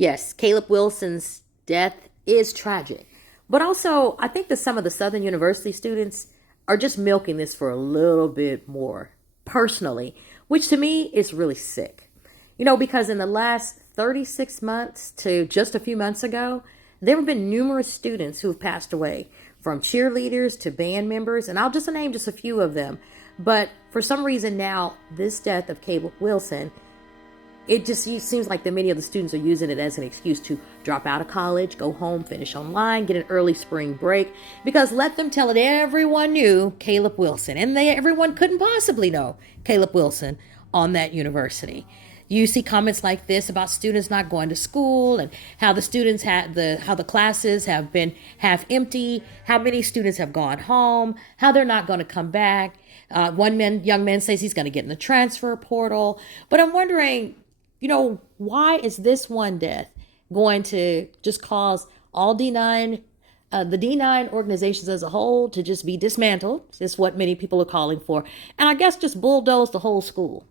Yes, Caleb Wilson's death is tragic. But also, I think that some of the Southern University students are just milking this for a little bit more personally, which to me is really sick. Because in the last 36 months to just a few months ago, there have been numerous students who have passed away, from cheerleaders to band members, and I'll just name just a few of them. But for some reason now, this death of Caleb Wilson, it just seems like that many of the students are using it as an excuse to drop out of college, go home, finish online, get an early spring break, because let them tell it, everyone knew Caleb Wilson, and everyone couldn't possibly know Caleb Wilson on that university. You see comments like this about students not going to school, and how the students how the classes have been half empty, how many students have gone home, how they're not going to come back. Young man says he's going to get in the transfer portal. But I'm wondering, why is this one death going to just cause all D9, the D9 organizations as a whole to just be dismantled? Is what many people are calling for. And I guess just bulldoze the whole school.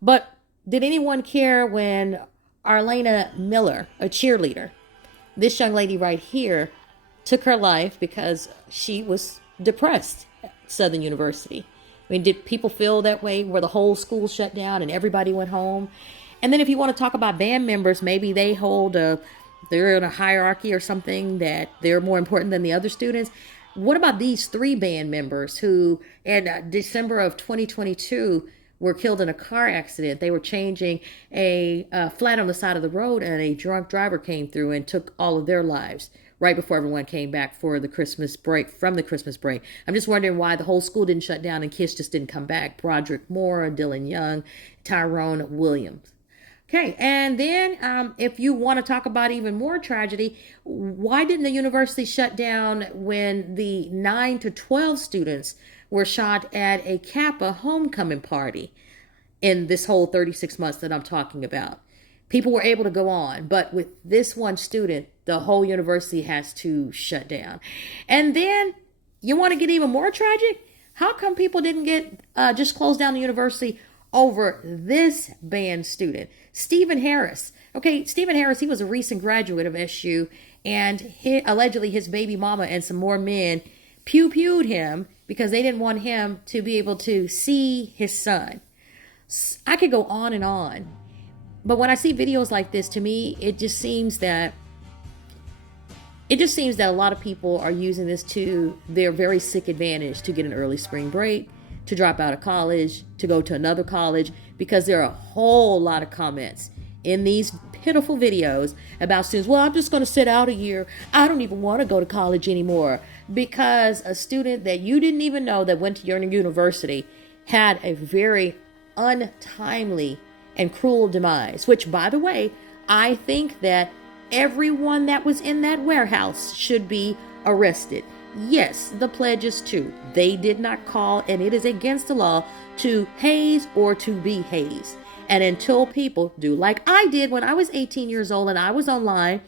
But did anyone care when Arlena Miller, a cheerleader, this young lady right here, took her life because she was depressed at Southern University? I mean, did people feel that way where the whole school shut down and everybody went home? And then if you want to talk about band members, maybe they're in a hierarchy or something, that they're more important than the other students. What about these three band members who in December of 2022 were killed in a car accident? They were changing a flat on the side of the road, and a drunk driver came through and took all of their lives right before everyone came back for the Christmas break, from the Christmas break. I'm just wondering why the whole school didn't shut down and kids just didn't come back. Broderick Moore, Dylan Young, Tyrone Williams. Okay, and then if you want to talk about even more tragedy, why didn't the university shut down when the 9 to 12 students were shot at a Kappa homecoming party in this whole 36 months that I'm talking about? People were able to go on, but with this one student, the whole university has to shut down. And then you want to get even more tragic? How come people didn't get just close down the university over this band student, Stephen Harris? Okay, Stephen Harris, he was a recent graduate of SU, and allegedly his baby mama and some more men pew-pewed him because they didn't want him to be able to see his son. I could go on and on. But when I see videos like this, to me, it just seems that a lot of people are using this to their very sick advantage, to get an early spring break, to drop out of college, to go to another college, because there are a whole lot of comments in these pitiful videos about students. Well, I'm just going to sit out a year. I don't even want to go to college anymore, because a student that you didn't even know that went to your university had a very untimely and cruel demise, which, by the way, I think that everyone that was in that warehouse should be arrested. Yes, the pledges too. They did not call, and it is against the law to haze or to be hazed. And until people do like I did when I was 18 years old and I was online,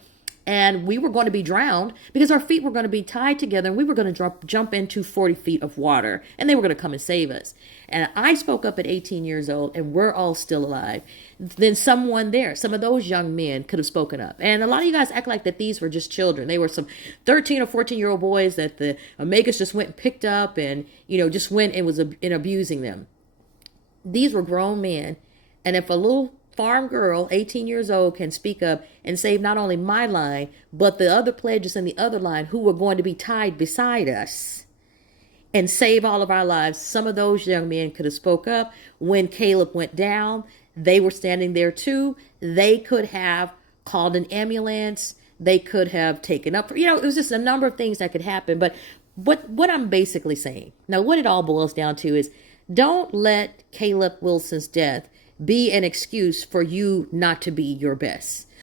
and we were going to be drowned because our feet were going to be tied together, and we were going to jump into 40 feet of water, and they were going to come and save us. And I spoke up at 18 years old, and we're all still alive. Then some of those young men could have spoken up. And a lot of you guys act like that these were just children. They were some 13 or 14-year-old boys that the Omegas just went and picked up and, just went and was abusing them. These were grown men. And if a little farm girl, 18 years old, can speak up and save not only my line, but the other pledges in the other line who were going to be tied beside us, and save all of our lives, some of those young men could have spoke up. When Caleb went down, they were standing there too. They could have called an ambulance. They could have taken up, it was just a number of things that could happen. But what I'm basically saying, now what it all boils down to is, don't let Caleb Wilson's death be an excuse for you not to be your best.